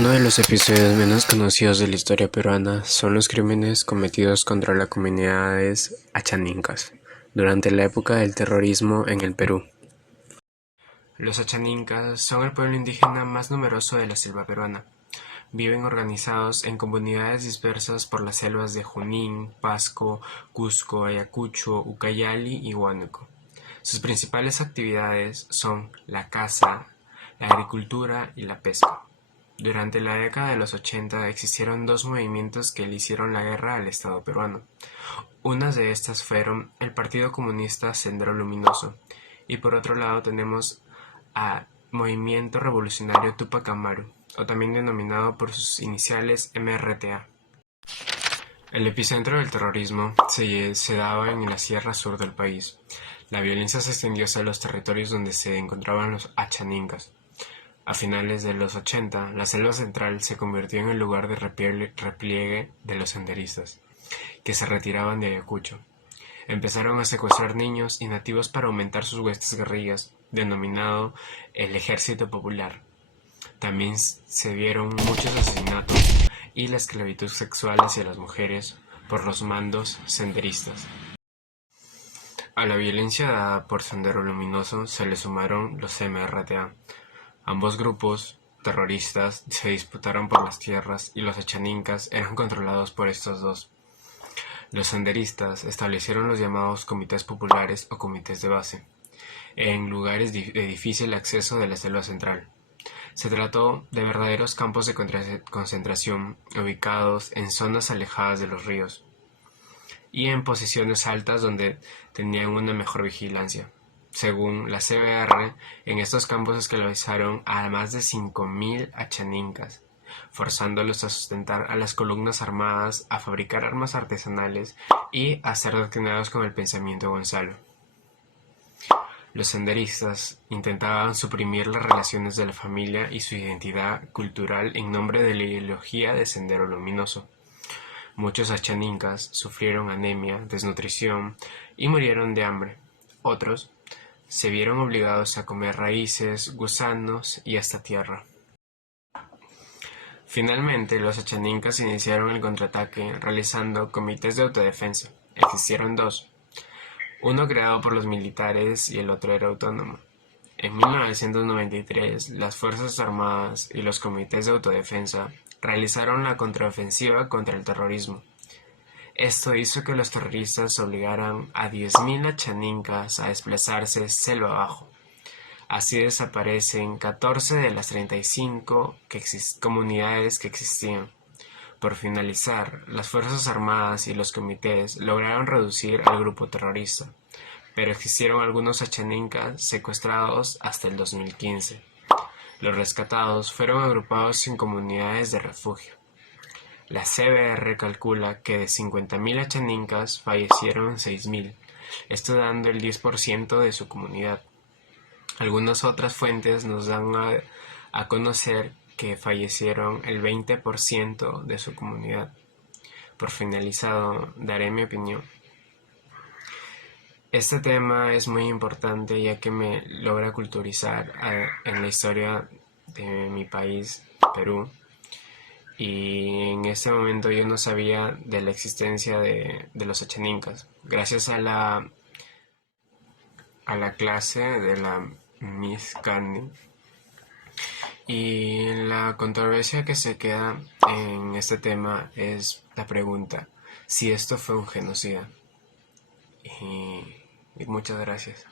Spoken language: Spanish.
Uno de los episodios menos conocidos de la historia peruana son los crímenes cometidos contra las comunidades achaninkas durante la época del terrorismo en el Perú. Los achaninkas son el pueblo indígena más numeroso de la selva peruana. Viven organizados en comunidades dispersas por las selvas de Junín, Pasco, Cusco, Ayacucho, Ucayali y Huánuco. Sus principales actividades son la caza, la agricultura y la pesca. Durante la década de los 80 existieron dos movimientos que le hicieron la guerra al Estado peruano. Unas de estas fueron el Partido Comunista Sendero Luminoso y por otro lado tenemos al Movimiento Revolucionario Tupac Amaru, o también denominado por sus iniciales MRTA. El epicentro del terrorismo se daba en la sierra sur del país. La violencia se extendió hacia los territorios donde se encontraban los achaninkas. A finales de los 80, la selva central se convirtió en el lugar de repliegue de los senderistas, que se retiraban de Ayacucho. Empezaron a secuestrar niños y nativos para aumentar sus huestes guerrillas, denominado el Ejército Popular. También se vieron muchos asesinatos y la esclavitud sexual hacia las mujeres por los mandos senderistas. A la violencia dada por Sendero Luminoso se le sumaron los MRTA. Ambos grupos terroristas se disputaron por las tierras y los achaninkas eran controlados por estos dos. Los senderistas establecieron los llamados comités populares o comités de base, en lugares de difícil acceso de la selva central. Se trató de verdaderos campos de concentración ubicados en zonas alejadas de los ríos y en posiciones altas donde tenían una mejor vigilancia. Según la CBR, en estos campos esclavizaron a más de 5.000 achaninkas, forzándolos a sustentar a las columnas armadas, a fabricar armas artesanales y a ser doctrinados con el pensamiento Gonzalo. Los senderistas intentaban suprimir las relaciones de la familia y su identidad cultural en nombre de la ideología de Sendero Luminoso. Muchos achaninkas sufrieron anemia, desnutrición y murieron de hambre. Otros se vieron obligados a comer raíces, gusanos y hasta tierra. Finalmente, los achaninkas iniciaron el contraataque realizando comités de autodefensa. Existieron dos, uno creado por los militares y el otro era autónomo. En 1993, las Fuerzas Armadas y los comités de autodefensa realizaron la contraofensiva contra el terrorismo. Esto hizo que los terroristas obligaran a 10.000 achaninkas a desplazarse selva abajo. Así desaparecen 14 de las 35 comunidades que existían. Por finalizar, las Fuerzas Armadas y los comités lograron reducir al grupo terrorista, pero existieron algunos achaninkas secuestrados hasta el 2015. Los rescatados fueron agrupados en comunidades de refugio. La CBR calcula que de 50.000 achaninkas fallecieron 6.000, esto dando el 10% de su comunidad. Algunas otras fuentes nos dan a conocer que fallecieron el 20% de su comunidad. Por finalizado, daré mi opinión. Este tema es muy importante ya que me logra culturizar en la historia de mi país, Perú. Y en ese momento yo no sabía de la existencia de los achaninkas. Gracias a la clase de la Miss Candy. Y la controversia que se queda en este tema es la pregunta, si esto fue un genocida. Y muchas gracias.